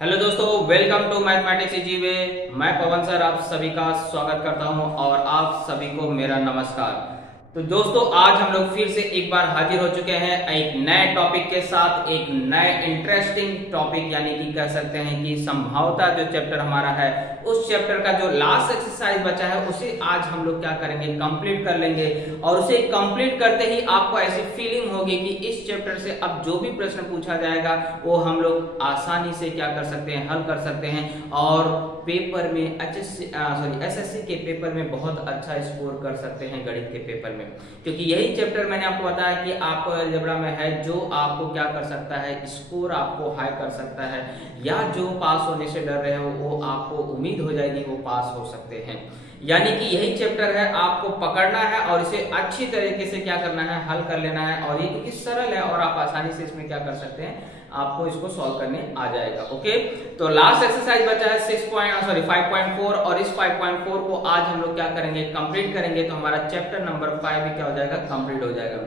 Hello दोस्तों, welcome to mathematics easy way. मैं Pawan sir आप सभी का स्वागत करता हूं और आप सभी को मेरा नमस्कार। तो दोस्तों, आज हम लोग फिर से एक बार हाजिर हो चुके हैं एक नए टॉपिक के साथ, एक नए इंटरेस्टिंग टॉपिक, यानी कि कह सकते हैं कि संभाव्यता जो चैप्टर हमारा है, उस चैप्टर का जो लास्ट एक्सरसाइज बचा है उसे आज हम लोग क्या करेंगे, कंप्लीट कर लेंगे। और उसे कंप्लीट करते ही आपको ऐसी फीलिंग होगी कि इस चैप्टर से अब जो भी प्रश्न पूछा जाएगा वो हम लोग आसानी से क्या कर सकते हैं, हल कर सकते हैं और पेपर में एसएससी के पेपर में बहुत अच्छा स्कोर कर सकते हैं गणित के पेपर में। क्योंकि यही चैप्टर मैंने आपको बताया कि आप अलजेब्रा में है जो आपको क्या कर सकता है, स्कोर आपको हाई कर सकता है, या जो पास होने से डर रहे हो वो आपको उम्मीद हो जाएगी वो पास हो सकते हैं। यानी कि यही चैप्टर है, आपको पकड़ना है और इसे अच्छी तरीके से क्या करना है, हल कर लेना है। और ये क्योंकि सरल है और आप आसानी से इसमें क्या कर सकते हैं, आपको इसको सॉल्व करने आ जाएगा। ओके, तो लास्ट एक्सरसाइज बचा है 5.4 और इस 5.4 को आज हम लोग क्या करेंगे, कंप्लीट करेंगे। तो हमारा चैप्टर नंबर 5 भी क्या हो जाएगा, कंप्लीट हो जाएगा।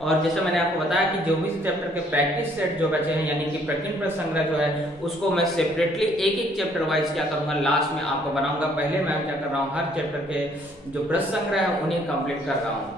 और जैसे मैंने आपको बताया कि जो भी चैप्टर के प्रैक्टिस सेट जो बचे हैं, यानी कि प्रकीर्णन प्रश्न संग्रह जो है, उसको मैं सेपरेटली एक एक चैप्टर वाइज क्या करूंगा, लास्ट में आपको बनाऊंगा। पहले मैं क्या कर रहा हूँ, हर चैप्टर के जो प्रश्न संग्रह है उन्हें कंप्लीट कर रहा हूँ।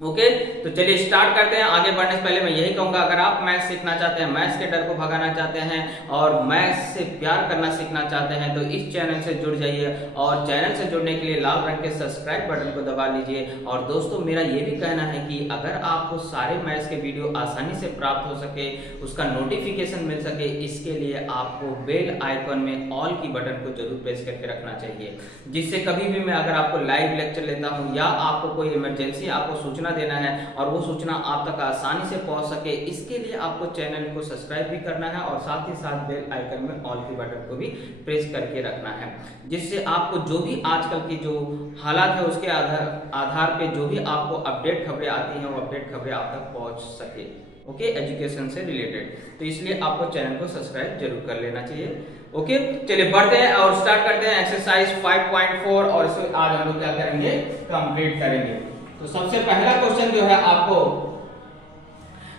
ओके, तो चलिए स्टार्ट करते हैं। आगे बढ़ने से पहले मैं यही कहूंगा, अगर आप मैथ्स सीखना चाहते हैं, मैथ्स के डर को भगाना चाहते हैं और मैथ्स से प्यार करना सीखना चाहते हैं, तो इस चैनल से जुड़ जाइए। और चैनल से जुड़ने के लिए लाल रंग के सब्सक्राइब बटन को दबा लीजिए। और दोस्तों, मेरा ये भी कहना है कि अगर आपको सारे मैथ्स के वीडियो आसानी से प्राप्त हो सके, उसका नोटिफिकेशन मिल सके, इसके लिए आपको बेल आइकन में ऑल की बटन को जरूर प्रेस करके रखना चाहिए, जिससे कभी भी मैं अगर आपको लाइव लेक्चर लेता हूँ या आपको कोई इमरजेंसी आपको सूचना देना है और वो सूचना आप तक आसानी से पहुंच सके, इसके लिए आपको चैनल को सब्सक्राइब भी करना है और साथ ही साथ बेल आइकन में ऑल की बटन को भी प्रेस करके रखना है, जिससे आपको जो भी आजकल की जो हालात है उसके आधार पे जो भी आपको अपडेट खबरें आती हैं वो अपडेट खबरें आप तक पहुंच सके। ओके, एजुकेशन से रिलेटेड। तो इसलिए आपको चैनल को सब्सक्राइब जरूर कर लेना चाहिए। ओके, चलिए बढ़ते हैं और स्टार्ट करते हैं एक्सरसाइज 5.4 और इसे आज हम लोग क्या करेंगे, कंप्लीट करेंगे। तो सबसे पहला क्वेश्चन जो है, आपको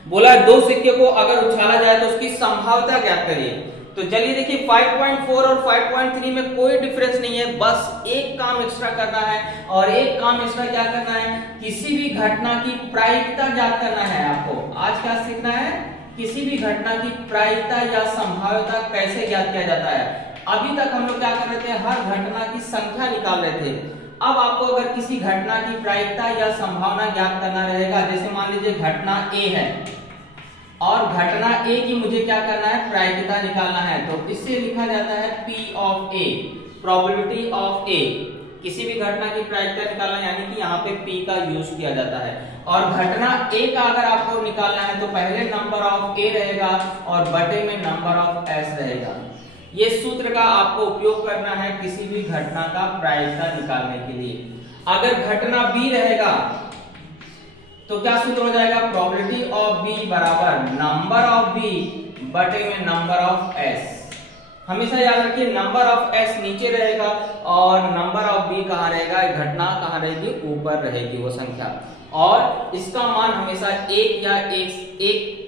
बोला है दो सिक्के को अगर उछाला जाए तो उसकी संभाव्यता ज्ञात करिए। तो चलिए देखिए, 5.4 और 5.3 में कोई डिफरेंस नहीं है, बस एक काम एक्स्ट्रा करना है। और एक काम एक्स्ट्रा क्या करना है, किसी भी घटना की प्रायिकता ज्ञात करना है। आपको आज क्या सीखना है, किसी भी घटना की प्रायिकता या संभाव्यता कैसे ज्ञात किया जाता है। अभी तक हम लोग क्या कर रहे थे, हर घटना की संख्या निकाल रहे थे। अब आपको अगर किसी घटना की प्रायिकता या संभावना ज्ञात करना रहेगा, जैसे मान लीजिए घटना ए है और घटना ए की मुझे क्या करना है, प्रायिकता निकालना है। तो इससे लिखा जाता है P of A, probability of A. किसी भी घटना की प्रायिकता निकालना यानी कि यहाँ पे P का यूज किया जाता है। और घटना ए का अगर आपको निकालना है तो पहले नंबर ऑफ ए रहेगा और बटे में नंबर ऑफ एस रहेगा। ये सूत्र का आपको उपयोग करना है किसी भी घटना का प्रायिकता निकालने के लिए। अगर घटना बी रहेगा तो क्या सूत्र हो जाएगा, प्रोबेबिलिटी ऑफ बी बराबर नंबर ऑफ बी बटे में नंबर ऑफ एस। हमेशा याद रखिए, नंबर ऑफ एस नीचे रहेगा और नंबर ऑफ बी कहाँ रहेगा, घटना कहाँ रहेगी, ऊपर रहेगी वो संख्या। और इसका मान हमेशा एक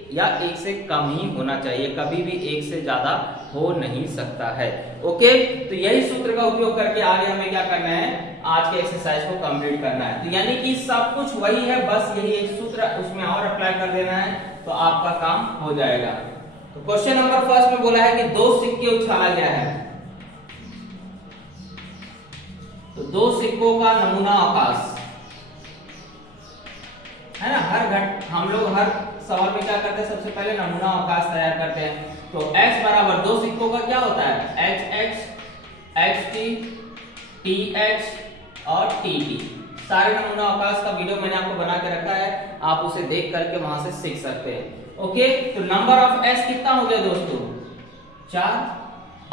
या एक से कम ही होना चाहिए, कभी भी एक से ज्यादा हो नहीं सकता है। ओके, तो यही सूत्र का उपयोग करके आगे हमें क्या करना है, आज के एक्सरसाइज को कंप्लीट करना है। तो यानी कि सब कुछ वही है, बस यही एक सूत्र उसमें और अप्लाई कर देना है तो आपका काम हो जाएगा। तो क्वेश्चन नंबर फर्स्ट में बोला है कि दो सिक्के उछाला गया है। तो दो सिक्कों का नमूना अवकाश है ना, हम लोग हर सवाल में क्या करते हैं, सबसे पहले नमूना अवकाश तैयार करते हैं। तो x बराबर दो सिक्कों का क्या होता है, hx, xt, tx और tt। सारे नमूना अवकाश का वीडियो मैंने आपको बना के रखा है, आप उसे देख करके वहां से सीख सकते हैं। ओके, तो नंबर ऑफ s कितना हो गया दोस्तों, 4।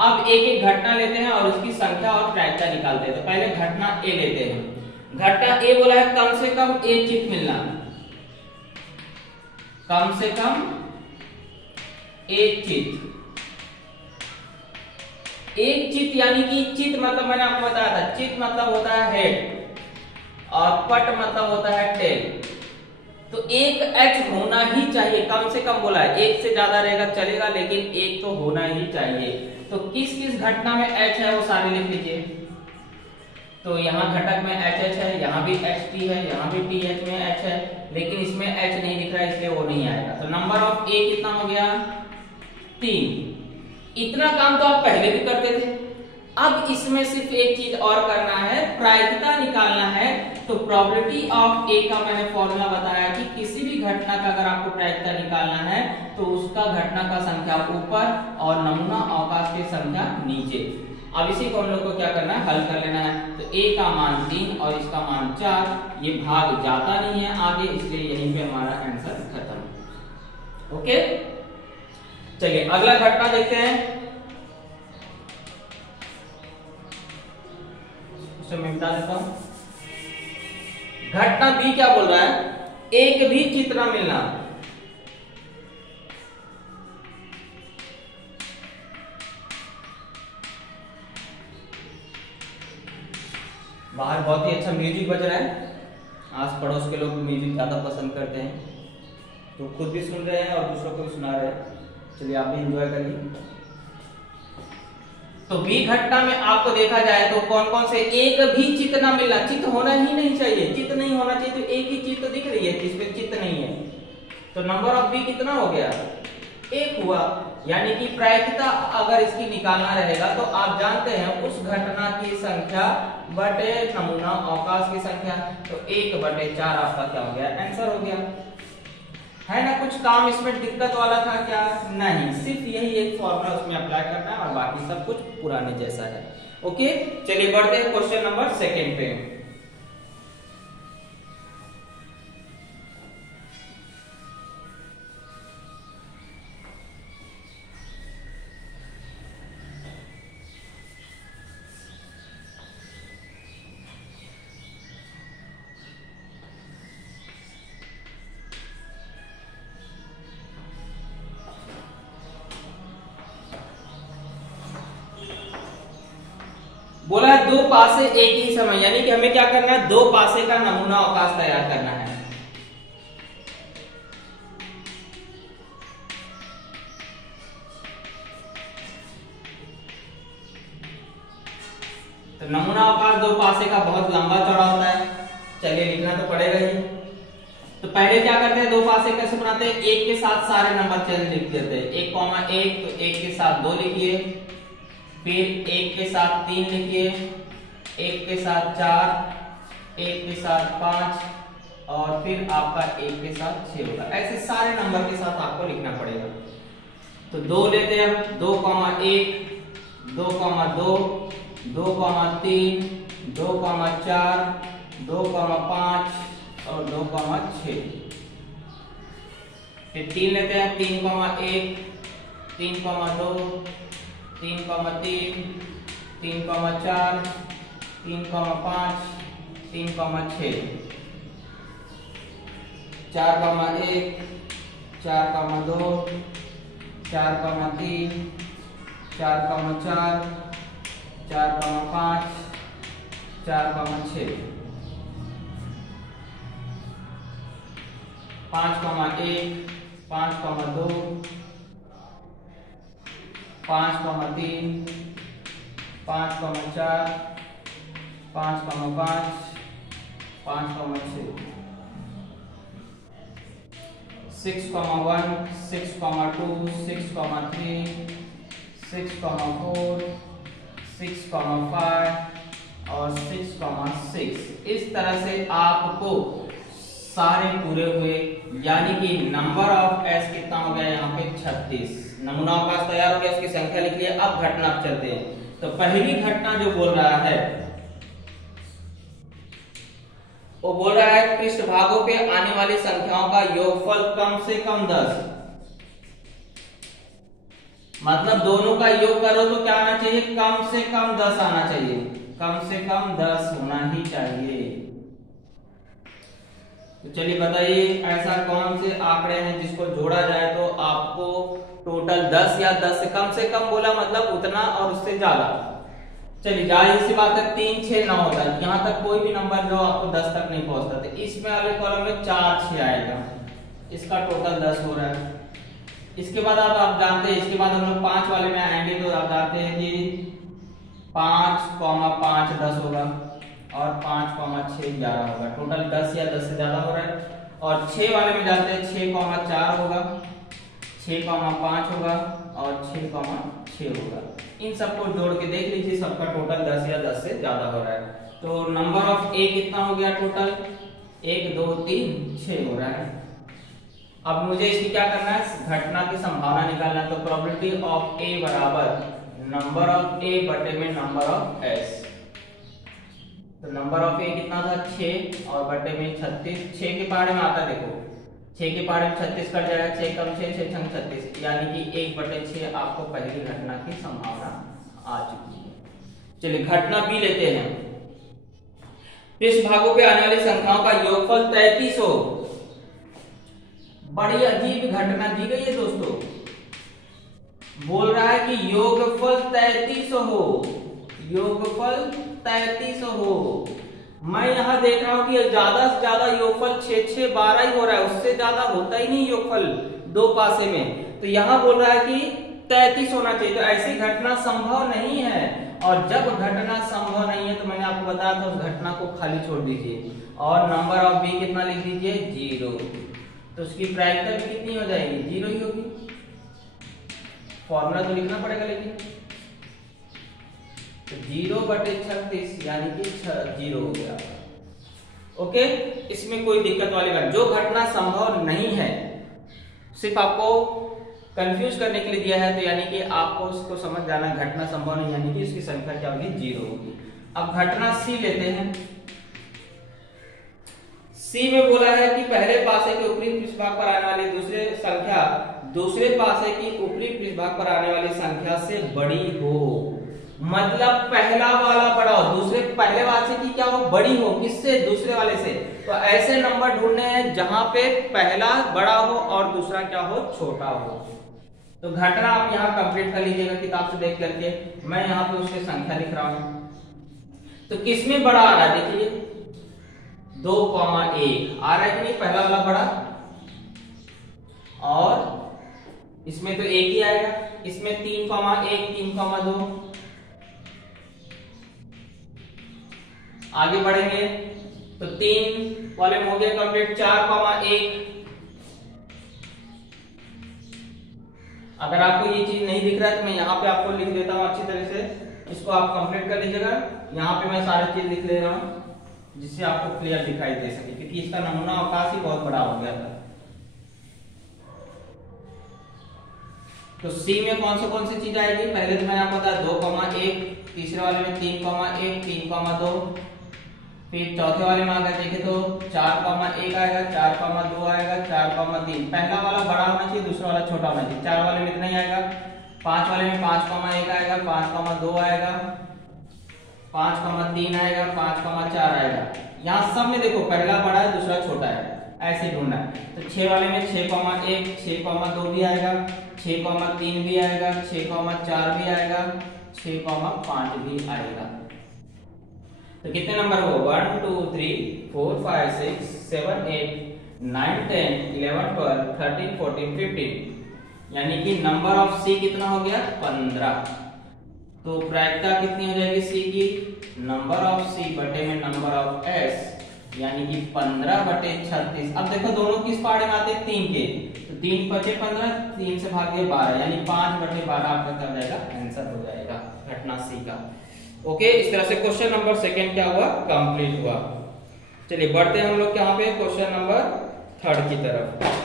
अब एक एक घटना लेते हैं और उसकी संख्या और प्रायिकता निकालते हैं। तो पहले घटना ए लेते हैं। घटना ए बोला है कम से कम एक चित मिलना, कम से कम एक चित। एक चित यानी कि चित मतलब मैंने आपको बताया था, चित मतलब होता है हेड और पट मतलब होता है टेल। तो एक एच होना ही चाहिए, कम से कम बोला है, एक से ज्यादा रहेगा चलेगा लेकिन एक तो होना ही चाहिए। तो किस किस घटना में H है वो सारे लिख लीजिए। तो यहाँ घटक में HH है, यहाँ भी HT है, यहाँ भी TH में H है, लेकिन इसमें H नहीं दिख रहा है इसलिए वो नहीं आएगा। तो नंबर ऑफ A कितना हो गया 3। इतना काम तो आप पहले भी करते थे। अब इसमें सिर्फ एक चीज और करना है, प्रायिकता निकालना है। तो प्रोबेबिलिटी ऑफ ए का मैंने फॉर्मूला बताया कि किसी भी घटना का अगर आपको प्रायिकता निकालना है तो उसका घटना का संख्या ऊपर और नमूना अवकाश की संख्या नीचे। अब इसी को हम लोग को क्या करना है, हल कर लेना है। तो a का मान 3 और इसका मान 4, ये भाग जाता नहीं है आगे, इसलिए यहीं पे हमारा आंसर खत्म। ओके, चलिए अगला घटना देखते हैं। मैं बता देता हूं, घटना बी क्या बोल रहा है, एक भी चित्र न मिलना। बाहर बहुत ही अच्छा म्यूजिक बज रहा है, आस पड़ोस के लोग म्यूजिक ज्यादा पसंद करते हैं, तो खुद भी सुन रहे हैं और दूसरों को भी सुना रहे हैं। चलिए आप भी एंजॉय करिए। तो बी घटना में आपको देखा जाए तो कौन कौन से, एक भी चित्त ना मिलना, चित्त होना ही नहीं चाहिए, चित्त नहीं होना चाहिए। तो एक ही चित्त दिख रही है जिसमें चित्त नहीं है, तो नंबर ऑफ बी कितना हो गया 1 हुआ। यानी कि प्रायिकता अगर इसकी निकालना रहेगा तो आप जानते हैं उस घटना की संख्या बटे नमूना अवकाश की संख्या, तो 1/4 आपका क्या हो गया, आंसर हो गया। है ना, कुछ काम इसमें दिक्कत वाला था क्या, नहीं, सिर्फ यही एक फॉर्मूला उसमें अप्लाई करना है और बाकी सब कुछ पुराने जैसा है। ओके, चलिए बढ़ते हैं क्वेश्चन नंबर 2 पे। बोला है 2 पासे एक ही समय, यानी कि हमें क्या करना है, 2 पासे का नमूना अवकाश तैयार करना है। तो नमूना अवकाश 2 पासे का बहुत लंबा चौड़ा होता है, चलिए लिखना तो पड़ेगा ही। तो पहले क्या करते हैं, 2 पासे कैसे बनाते हैं, 1 के साथ सारे नंबर चल लिख देते हैं। 1,1 तो 1 के साथ 2 लिखिए, फिर 1 के साथ 3 लिखिए, 1 के साथ 4, 1 के साथ 5 और फिर आपका 1 के साथ 6 होगा। ऐसे सारे नंबर के साथ आपको लिखना पड़ेगा। तो 2 लेते हैं हम, 2,1, 2,2, 2,3, 2,4, 2,5 और 2,6। फिर 3 लेते हैं, 3,1, 3,2, 3,3, 3,4, 3,5, 3,6, 4,1, 4,2, 4,3, 4,4, 4,5, 4,6, 5,1, 5,2, 5,3, 5,4, 5,5, 5,6, 6,1, 6,2, 6,3, 6,4, 6,5 और 6,6। इस तरह से आपको सारे पूरे हुए, यानी कि नंबर ऑफ एस कितना हो गया यहाँ पे 36। नमूना अवकाश तैयार हो गया, उसकी संख्या लिख लिया। अब घटना पे चलते हैं। तो पहली घटना जो बोल रहा है वो बोल रहा है पृष्ठभागों पे आने वाली संख्याओं का योगफल कम से कम 10। मतलब दोनों का योग करो तो क्या आना चाहिए, कम से कम 10 आना चाहिए, कम से कम 10 होना ही चाहिए। तो चलिए बताइए ऐसा कौन से आंकड़े हैं जिसको जोड़ा जाए तो आपको टोटल 10 या 10 से कम बोला मतलब उतना और उससे ज्यादा। चलिए जाहिर सी बात है 3, 6, 9 होता है, यहाँ तक कोई भी नंबर जो आपको 10 तक नहीं पहुंचता। तो इसमें वाले कॉलम में 4, 6 आएगा, इसका टोटल 10 हो रहा है। इसके बाद आप जानते हैं, इसके बाद हम लोग 5 वाले में आएंगे तो आप जानते हैं कि 5,5 10 होगा और 5,6 11 होगा। टोटल 10 या 10 से ज्यादा हो रहा है। और 6 वाले में जानते हैं 6,4 होगा, 6,5 होगा और 6,6 होगा। इन सबको जोड़ के देख लीजिए, सबका टोटल 10 या 10 से ज्यादा हो रहा है। तो नंबर ऑफ ए कितना हो गया टोटल? 1 2 3 6 हो रहा है। अब मुझे इसकी क्या करना है? घटना की संभावना निकालना है। तो प्रोबेबिलिटी ऑफ ए बराबर नंबर ऑफ ए बटे में नंबर ऑफ एस। तो नंबर ऑफ ए कितना था? 6 और बटे में 36। 6 के पहाड़े में आता है, देखो 6 के पहाड़े में 36 कट जाएगा, 6 कम 6 6 छंग 36, यानी कि 1/6 आपको पहली घटना की संभावना आ चुकी है। चलिए घटना बी लेते हैं। पृष्ठ भागों पे आने वाली संख्याओं का योगफल 33 हो। बड़ी अजीब घटना दी गई है दोस्तों। बोल रहा है कि योगफल 33 हो, योगफल 33 हो। मैं यहां देख रहा हूं कि ज्यादा से ज्यादा योगफल 6 6 12 ही हो रहा है, उससे ज्यादा होता ही नहीं योगफल दो पासे में। तो यहां बोल रहा है कि 33 होना चाहिए। तो ऐसी घटना संभव नहीं है। और जब घटना संभव नहीं है तो मैंने आपको बताया था उस घटना को खाली छोड़ दीजिए और नंबर ऑफ बी कितना लिख दीजिए? 0। तो उसकी प्रायिकता भी कितनी हो जाएगी? 0 ही होगी। फॉर्मूला तो लिखना पड़ेगा लेकिन। तो 0/36 यानी कि 0 हो गया। ओके, इसमें कोई दिक्कत वाली बात। जो घटना संभव नहीं है सिर्फ आपको कंफ्यूज करने के लिए दिया है, तो यानी कि आपको उसको समझ जाना घटना संभव नहीं यानी कि इसकी संख्या क्या होगी? 0 होगी। अब घटना सी लेते हैं। सी में बोला है कि पहले पासे के ऊपरी पृष्ठभाग पर आने वाली दूसरे पासे की ऊपरी पृष्ठभाग पर आने वाली संख्या से बड़ी हो। मतलब पहला वाला बड़ा हो, दूसरे पहले वाले की क्या हो? बड़ी हो। किससे? दूसरे वाले से। तो ऐसे नंबर ढूंढने हैं जहां पे पहला बड़ा हो और दूसरा क्या हो? छोटा हो। तो घटना आप यहाँ कंप्लीट कर लीजिएगा किताब से देख करके। मैं यहाँ पे उसकी संख्या लिख रहा हूं। तो किसमें बड़ा आ रहा है? देखिए 2,1 आ रहा है कि नहीं? पहला वाला बड़ा, और इसमें तो 1 ही आएगा। इसमें 3,1 3,2। आगे बढ़ेंगे तो 3 वाले में हो गया कंप्लीट। 4,1। अगर आपको ये चीज नहीं दिख रहा है तो मैं यहाँ पे आपको लिख देता हूँ अच्छी तरह से। इसको आप कंप्लीट कर लीजिएगा। यहाँ पे मैं सारी चीज लिख ले रहा हूँ जिससे आपको क्लियर दिखाई दे सके, क्योंकि इसका नमूना अवकाश ही बहुत बड़ा हो गया था। तो सी में कौन सी चीज आएगी? पहले तो मैंने आपको बताया 2,1, तीसरे वाले में 3,1 3,2, फिर चौथे वाले में अगर देखें तो 4,1 आएगा, 4,2 आएगा, 4,3। पहला वाला बड़ा होना चाहिए, दूसरा वाला छोटा होना चाहिए। 4 वाले में इतना ही आएगा। 5 वाले में 5,1 आएगा, 5,2 आएगा, 5,3 आएगा, 5,4 आएगा। यहाँ सब में देखो पहला बड़ा है, दूसरा छोटा है, ऐसे ढूंढना है। तो 6 वाले में 6,1 6,2 भी आएगा, 6,3 भी आएगा, 6,4 भी आएगा, 6,5 भी आएगा। तो कितने नंबर हो? 1 2 3 4 5 6 7 8 9 10 11 12 13 14 15, यानी कि नंबर ऑफ सी कितना हो गया? 15। तो प्रायिकता कितनी हो जाएगी सी की? नंबर ऑफ सी बटे में नंबर ऑफ एस, यानी कि 15/36। अब देखो दोनों किस पहाड़े में आते हैं? 3 के। तो 3 बचे 15, 3 से भागे 12, यानी 5/12 आपका क्या हो जाएगा? आंसर हो जाएगा घटना सी का। ओके, इस तरह से क्वेश्चन नंबर 2 क्या हुआ? कंप्लीट हुआ। चलिए बढ़ते हैं हम लोग यहाँ पे क्वेश्चन नंबर 3 की तरफ।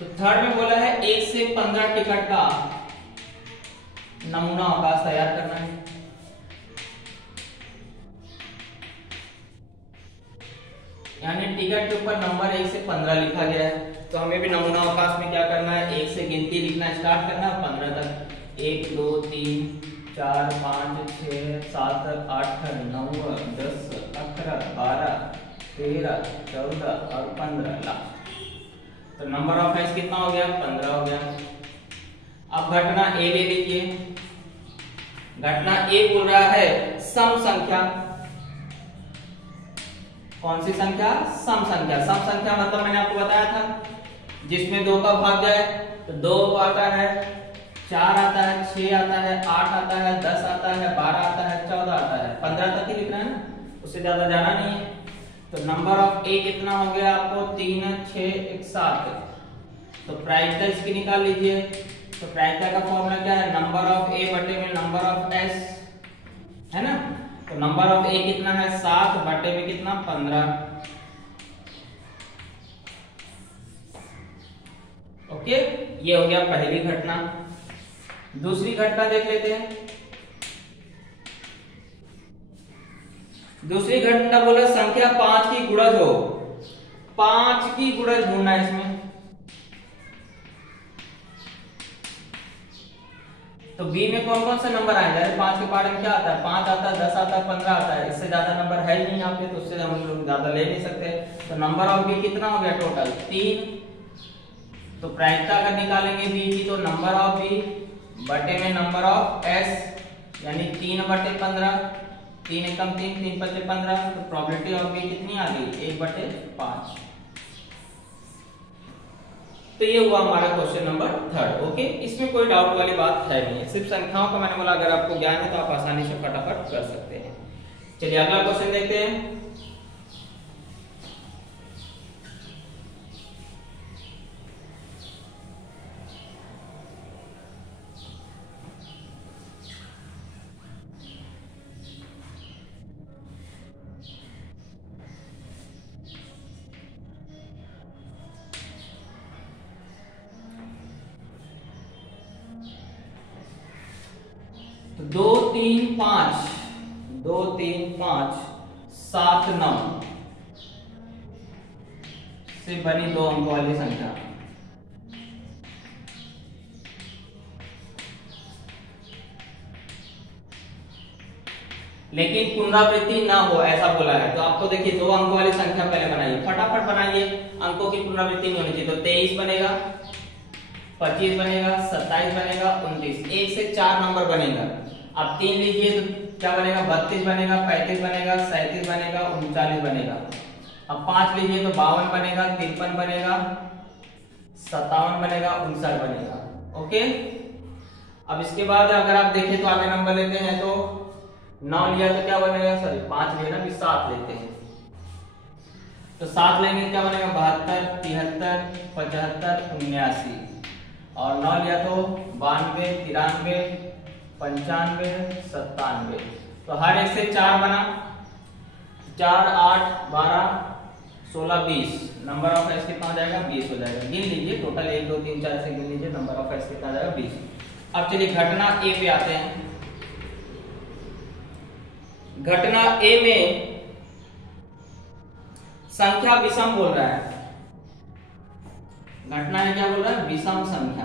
तो 3rd में बोला है 1 से 15 टिकट का नमूना अवकाश तैयार करना है। यानी टिकट के ऊपर नंबर 1 से 15 लिखा गया है, तो हमें भी नमूना अवकाश में क्या करना है? 1 से गिनती लिखना स्टार्ट करना है 15 तक। 1 2 3 4 5 6 7 8 9 10 11 12 13 14 और 15 लास्ट। तो नंबर ऑफ एस कितना हो गया? 15 हो गया। अब घटना ए ले लीजिए। घटना ए बोल रहा है सम संख्या। कौन सी संख्या? सम संख्या। सम संख्या मतलब मैंने आपको बताया था जिसमें 2 का भाग जाए तो 2 आता है, 4 आता है, 6 आता है, 8 आता है, 10 आता है, 12 आता है, 14 आता है, 15 तक ही लिखना है ना, उससे ज्यादा जाना नहीं है। तो नंबर ऑफ ए कितना हो गया आपको? 3 6 1 7। तो प्रायिकता इसकी निकाल लीजिए। तो प्रायिकता का फॉर्मूला क्या है? नंबर ऑफ ए बटे में नंबर ऑफ एस, है ना। तो नंबर ऑफ ए कितना है? 7 बटे में कितना? 15। ओके, ये हो गया पहली घटना। दूसरी घटना देख लेते हैं। दूसरी घटना बोला संख्या 5 की गुणज हो। 5 की गुणज ढूंढना है इसमें। तो बी में कौन कौन सा नंबर आएगा? 5 के पार्ट में क्या आता है? 5 आता है, 10 आता है, 15 आता है। इससे ज्यादा नंबर है ही नहीं यहाँ पे, तो उससे हम लोग ज्यादा ले नहीं सकते। तो नंबर ऑफ बी कितना हो गया टोटल? 3। तो प्रायिकता अगर निकालेंगे बी की तो नंबर ऑफ बी बटे में नंबर ऑफ एस, यानी 3 बटे 15। 3 एकम 3, 3 बटे 15। तो प्रोबेबिलिटी ऑफ बी कितनी आ गई? 1 बटे 5। तो ये हुआ हमारा क्वेश्चन नंबर 3। ओके, इसमें कोई डाउट वाली बात है नहीं, सिर्फ संख्याओं का मैंने बोला अगर आपको ज्ञान है तो आप आसानी से फटाफट कर सकते हैं। चलिए अगला क्वेश्चन देखते हैं। तो 2 3 5 2 3 5 7 9 से बनी 2 अंकों वाली संख्या। लेकिन पुनरावृत्ति ना हो ऐसा बोला है। तो आपको देखिए 2 अंकों वाली संख्या पहले बनाइए, फटाफट बनाइए, अंकों की पुनरावृत्ति नहीं होनी चाहिए। तो 23 बनेगा, 25 बनेगा, 27 बनेगा, 29। 1 से 4 नंबर बनेगा। अब 3 लीजिए तो क्या बनेगा? 32 बनेगा, 35 बनेगा, 37 बनेगा, 39 बनेगा। अब 5 लीजिए तो 52 बनेगा, 53 बनेगा, 57 बनेगा, 59 बनेगा। ओके, अब इसके बाद अगर आप देखें तो आगे नंबर लेते हैं तो 9 लिया तो क्या बनेगा? सॉरी 5 लिया ना, भी 7 लेते हैं तो 7 लेंगे क्या बनेगा? 72 73 75 79। और 9 लिया तो 92 93 95 97। तो हर एक से 4 बना, 4 8 12 16 20। नंबर ऑफ एस कितना हो जाएगा? 20 हो जाएगा। गिन लीजिए टोटल 1 2 3 4 से गिन लीजिए, नंबर ऑफ एस कितना आ जाएगा? 20। अब चलिए घटना ए पे आते हैं। घटना ए में संख्या विषम बोल रहा है। घटना में क्या बोल रहा है? विषम संख्या।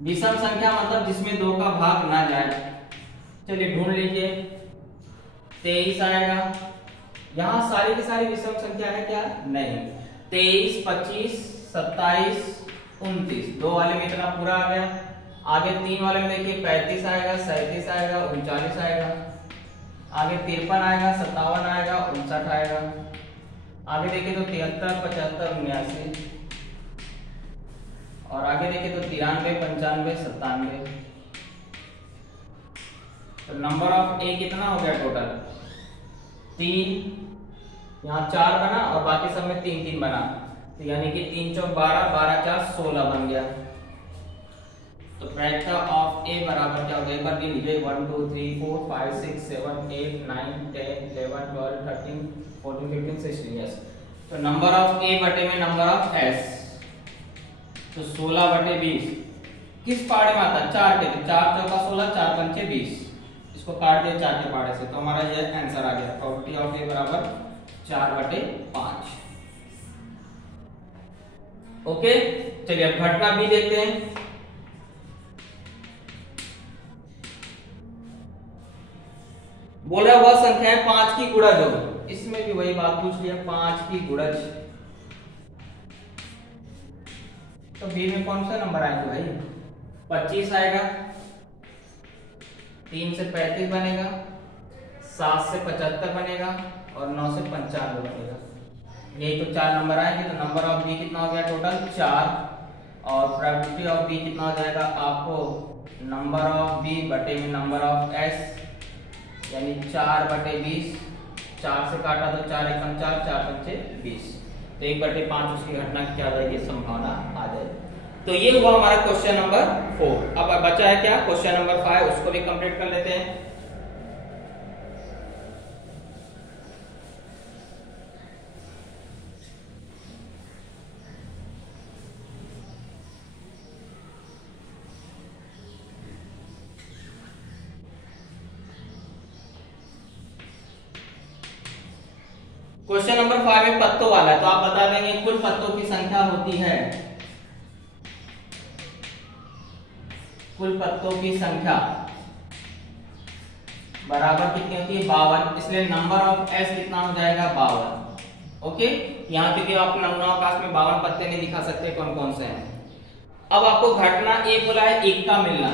विषम संख्या मतलब जिसमें 2 का भाग ना जाए। चलिए ढूंढ लीजिए। 23 आएगा। यहां सारी की सारी विषम संख्या है क्या? नहीं। 23 25 27 29, 2 वाले में इतना पूरा आ गया। आगे 3 वाले में देखिए 35 आएगा, 37 आएगा, 39 आएगा। आगे 53 आएगा, 57 आएगा, 59 आएगा। आगे देखिए तो 73 75 79। और आगे देखिए तो 93 95 97। तो नंबर ऑफ ए कितना हो गया टोटल? 3। यहाँ 4 बना और बाकी सब में 3 3 बना, तो यानी कि 3 चौक 12 12 4 16 बन गया। तो प्रायिकता ऑफ ए बराबर क्या हो गया? एक बार गिन लीजिए। 1 2 3 4 5 6 7 8 9 10 11 12 13 14 15 16। यस। तो नंबर ऑफ ए बटे में नंबर ऑफ एस, तो 16 बटे 20 किस पाड़े में आता है? 4 के। तो 4 चौका 16 4 पंचे 20। इसको काट दिया 4 के पाड़े से, तो हमारा ये आंसर आ गया। प्रोबेबिलिटी ऑफ ए बराबर 4 बटे 5। ओके, चलिए अब घटना बी देखते हैं। बोल रहा है वह संख्या है 5 की गुणज हो। इसमें भी वही बात पूछ लिया, 5 की गुणज। तो बी में कौन सा नंबर आएगा भाई? 25 आएगा, 3 से 35 बनेगा, 7 से 75 बनेगा और 9 से 95 बनेगा। यही तो 4 नंबर आएंगे। तो नंबर ऑफ बी कितना हो गया टोटल? 4। और प्रोबेबिलिटी ऑफ बी कितना हो जाएगा आपको? नंबर ऑफ बी बटे में नंबर ऑफ एस, यानी 4/20। 4 से काटा तो 4 एकम 4, 4 पंचे 20। तो 1/5 उसकी घटना की क्या आ जाएगी? संभावना आ जाएगी। तो ये हुआ हमारा क्वेश्चन नंबर 4। अब बचा है क्या? क्वेश्चन नंबर 5, उसको भी कंप्लीट कर लेते हैं। क्वेश्चन नंबर 5 में पत्तों वाला है, तो आप बता देंगे कुल पत्तों की संख्या होती है, कुल पत्तों की संख्या बराबर कितनी होती है? 52। इसलिए नंबर ऑफ एस कितना हो जाएगा? 52। ओके, यहाँ क्योंकि आप नमूनावकाश में 52 पत्ते नहीं दिखा सकते कौन कौन से हैं। अब आपको घटना एक बोला है, एक का मिलना।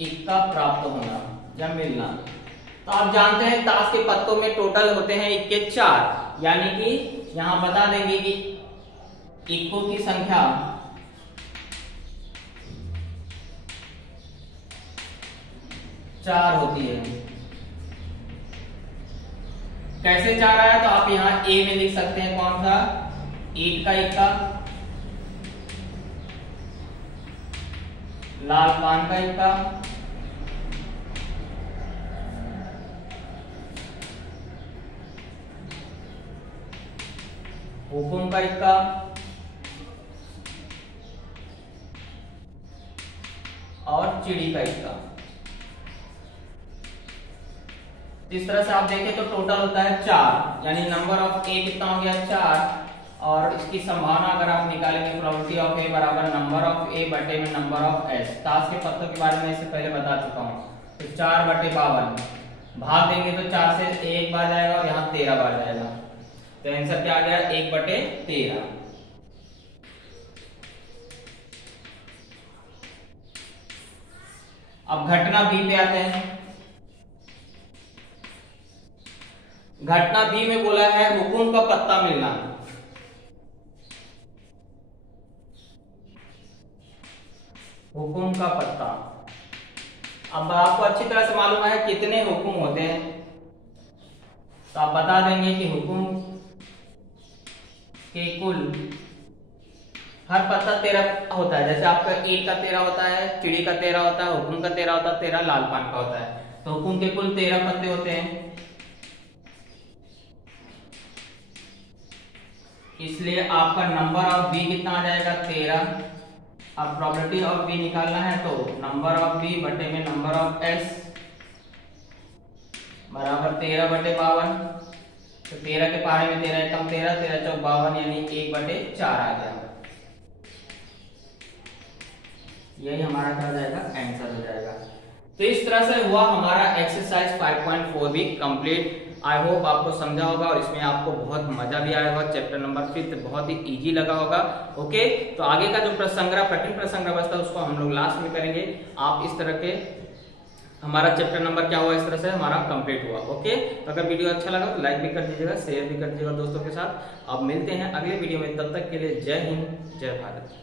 एक का प्राप्त होना या मिलना। तो आप जानते हैं ताश के पत्तों में टोटल होते हैं इक्के 4, यानी कि यहां बता देंगे कि इक्कों की संख्या चार होती है। कैसे 4 आया? तो आप यहां ए में लिख सकते हैं कौन सा? 8 का इक्का, लाल पान का इक्का, हुकुम का इक्का और चिड़ी का इक्का। इस तरह से आप देखें तो टोटल होता है 4, यानी नंबर ऑफ ए कितना हो गया? 4। और इसकी संभावना अगर आप निकालेंगे, प्रोबेबिलिटी ऑफ ए बराबर नंबर ऑफ ए बटे में नंबर ऑफ एस। ताश के पत्तों के बारे में इससे पहले बता चुका हूं। तो 4/52 भाग देंगे तो 4 से 1 बार जाएगा और यहाँ 13 बार जाएगा। तो आंसर क्या आ गया? 1/13। अब घटना बी पे आते हैं। घटना बी में बोला है हुकुम का पत्ता मिलना। हुकुम का पत्ता। अब आपको अच्छी तरह से मालूम है कितने हुकुम होते हैं, तो आप बता देंगे कि हुकुम के कुल, हर पत्ता 13 होता है। जैसे आपका ईट का 13 होता है, चिड़ी का 13 होता है, हुकुम का 13 होता है, 13 लाल पान का होता है। तो हुकुम के कुल 13 पत्ते होते हैं, इसलिए आपका नंबर ऑफ बी कितना आ जाएगा? 13। अब प्रोबेबिलिटी ऑफ बी निकालना है तो नंबर ऑफ बी बटे में नंबर ऑफ एस बराबर 13/52। तो 13 के पारे में 13 एकम 13, 13 चौक 52, यानी 1/4 आ गया। यही हमारा क्या हो जाएगा? आंसर हो जाएगा। तो इस तरह से हुआ हमारा एक्सरसाइज 5.4 भी कंप्लीट। आई होप आपको समझा होगा और इसमें आपको बहुत मजा भी आया होगा। चैप्टर नंबर 5 बहुत ही इजी लगा होगा। ओके, तो आगे का जो प्रसंग्रह, कठिन प्रसंग्रह बचता है उसको हम लोग लास्ट में करेंगे। आप इस तरह के, हमारा चैप्टर नंबर क्या हुआ, इस तरह से हमारा कंप्लीट हुआ। ओके, तो अगर वीडियो अच्छा लगा तो लाइक भी कर दीजिएगा, शेयर भी कर दीजिएगा दोस्तों के साथ। अब मिलते हैं अगले वीडियो में, तब तक के लिए जय हिंद, जय भारत।